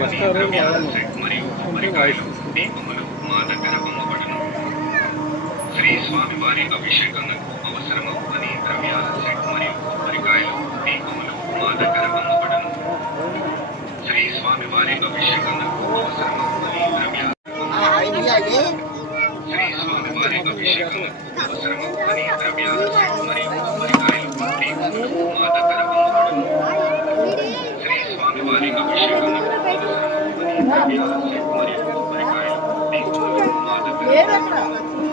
శ్రీ స్వామివారి అభిషేకములకు అవసరమగు అన్ని ద్రవ్యాల సెట్ మరియు కొబ్బరికాయలు దీపములు మా దగ్గర అమ్మబడును. శ్రీ స్వామివారి అభిషేకములకు అవసరమగు అన్ని ద్రవ్యాల శ్రీ స్వామివారి అభిషేకములకు అవసరమగు అన్ని ద్రవ్యాల సెట్ మరియు కొబ్బరికాయలు దీపములు మా దగ్గర అమ్మబడును. శ్రీ స్వామివారి అభిషేకములకు అవసరమగు అన్ని ద్రవ్యాల సెట్ మరియు కొబ్బరికాయలు దీపములు మా దగ్గర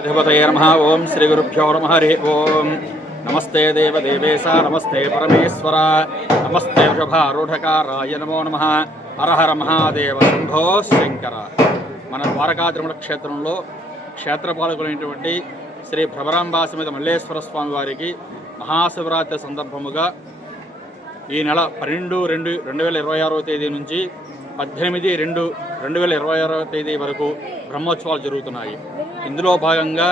అధిపతయే నమః. ఓం శ్రీ గురుభ్యో నమః. హరి ఓం. నమస్తే దేవదేవేశ, నమస్తే పరమేశ్వర, నమస్తే వృషభారూఢకారాయ నమో నమః. హరహర మహాదేవ శంభో శంకర. మన ద్వారకా తిరుమల క్షేత్రంలో క్షేత్రపాలకులైనటువంటి శ్రీ భ్రమరాంబా సమేత మల్లేశ్వర స్వామి వారికి మహాశివరాత్రి సందర్భముగా ఈ నెల 12/2/2026 తేదీ నుంచి 18/2/2026 తేదీ వరకు బ్రహ్మోత్సవాలు జరుగుతున్నాయి. ఇందులో భాగంగా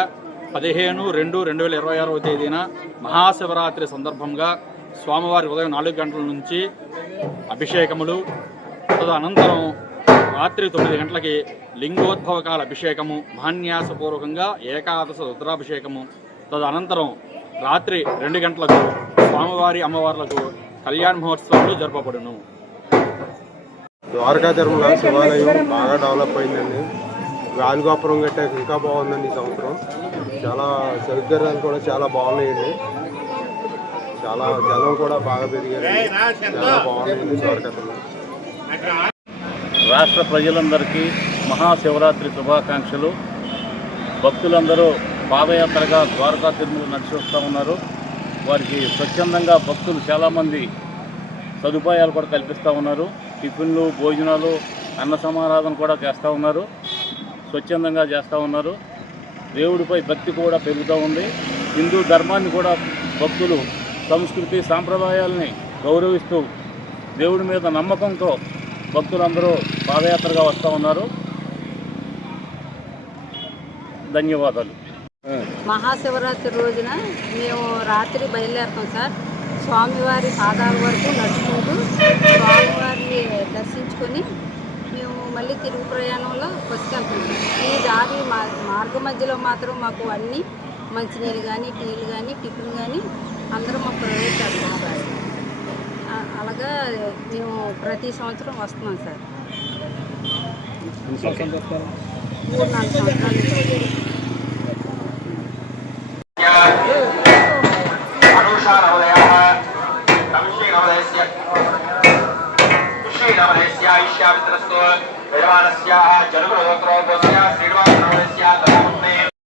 15/2/2026 తేదీన మహాశివరాత్రి సందర్భంగా స్వామివారి ఉదయం 4 గంటల నుంచి అభిషేకములు, తదనంతరం రాత్రి 9 గంటలకి లింగోద్భవకాల అభిషేకము, మహాన్యాసపూర్వకంగా ఏకాదశ రుద్రాభిషేకము, తదనంతరం రాత్రి 2 గంటలకు స్వామివారి అమ్మవార్లకు కళ్యాణ మహోత్సవాలు జరపబడును. ద్వారకా తిరుమల శివాలయం బాగా డెవలప్ అయిందండి. గాలిగోపురం గట్టాక ఇంకా బాగుందండి. ఈ సంవత్సరం చాలా సౌకర్యాలు కూడా చాలా బాగున్నాయండి. చాలా జనం కూడా బాగా పెరిగారండి. చాలా బాగున్నాయండి ద్వారకా తిరుమల. రాష్ట్ర ప్రజలందరికీ మహాశివరాత్రి శుభాకాంక్షలు. భక్తులందరూ పాదయాత్రగా ద్వారకా తిరుమల నడిచి వస్తూ ఉన్నారు. వారికి స్వచ్ఛందంగా భక్తులు చాలామంది సదుపాయాలు కూడా కల్పిస్తూ ఉన్నారు. టిఫిన్లు, భోజనాలు, అన్న సమారాధన కూడా చేస్తూ ఉన్నారు. స్వచ్ఛందంగా చేస్తూ ఉన్నారు. దేవుడిపై భక్తి కూడా పెరుగుతూ ఉంది. హిందూ ధర్మాన్ని కూడా భక్తులు సంస్కృతి సాంప్రదాయాలని గౌరవిస్తూ దేవుడి మీద నమ్మకంతో భక్తులందరూ పాదయాత్రగా వస్తూ ఉన్నారు. ధన్యవాదాలు. మహాశివరాత్రి రోజున మేము రాత్రి బయలుదేరుతాం సార్. స్వామివారి పాదాల వరకు నడుచుకుంటూ స్వామివారిని దర్శించుకొని మేము మళ్ళీ తిరుగు ప్రయాణంలో బస్సుకెళ్తాం. ఈ దారి మార్గ మధ్యలో మాత్రం మాకు అన్నీ మంచినీళ్ళు కానీ, టీలు కానీ, టిఫిన్ కానీ అందరూ మాకు ప్రొవైడ్ చేస్తాం సార్. అలాగా మేము ప్రతి సంవత్సరం వస్తున్నాం సార్. 3-4 సంవత్సరాలు. జరుగురు